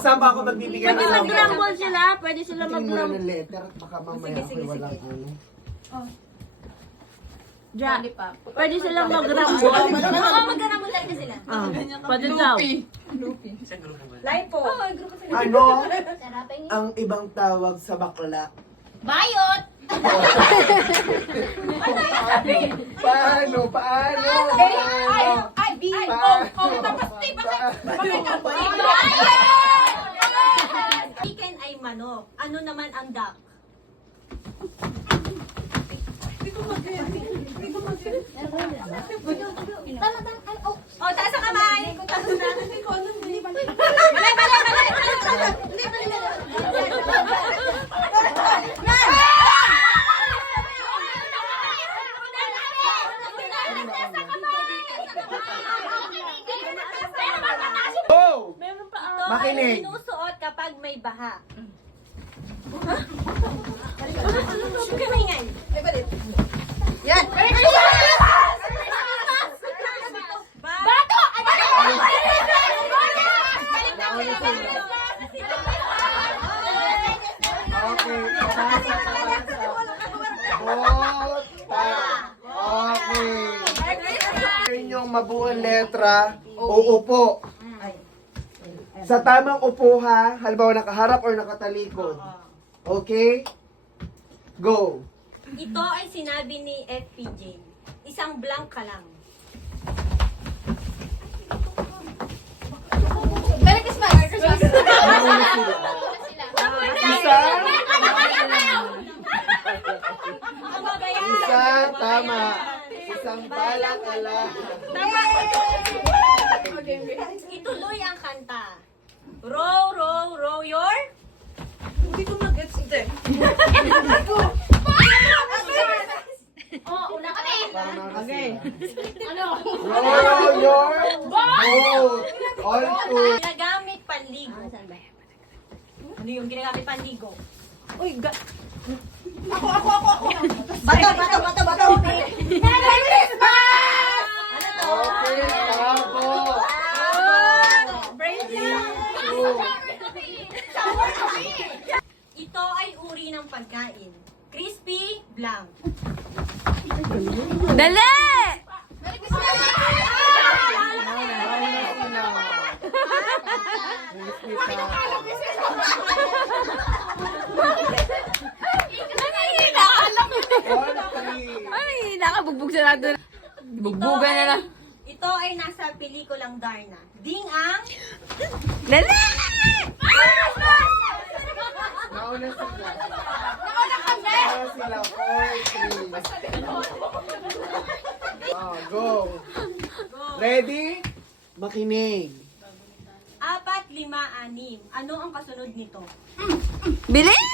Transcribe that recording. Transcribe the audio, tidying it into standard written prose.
Saan ba ako magbibigay Pwede ng mag-rumble sila. Pwede sila Tingin mo na mag-rumble. ng letter at baka mamaya ako walang ano. Ja. Pwede silang mag-rumble. Oo, mag-rumble lang na sila. Pwede daw. Live po. Ano ang ibang tawag sa bakla? Bayot! Paano? Paano? Chicken ay manok. Ano naman ang duck? Oh, taas ang kamay! Go! Meron pa Ito Makinig. ay sinusuot kapag may baha. Kamingay. Yan! Bato! Okay. Okay. Inyong mabuong letra, uupo. Sa tamang upo ha, halimbawa nakaharap or nakatalikod. Okay? Go. Ito ay sinabi ni FPJ. Isang blank ka lang. Merry Christmas! Isa, tama. Isang balak ala. Ituloy ang kanta. Row, row, row your... Oh, una kami! Okay. Roll your boat. All two. Ginagamit panligo. Ano yung ginagamit panligo? Bato! Merry Christmas! Okay, bravo. Ito ay uri ng pagkain. Crispy, blank. Dali! Merry Christmas! All three. Ay, nakabugbog sa natin. Bugbugan na lang. Ito ay nasa pelikulang Darna. Ding ang... Dali! Nauna sila. Nauna sila. 4-3. Go. Ready? Makinig. 4, 5, 6. Ano ang kasunod nito? Bilis!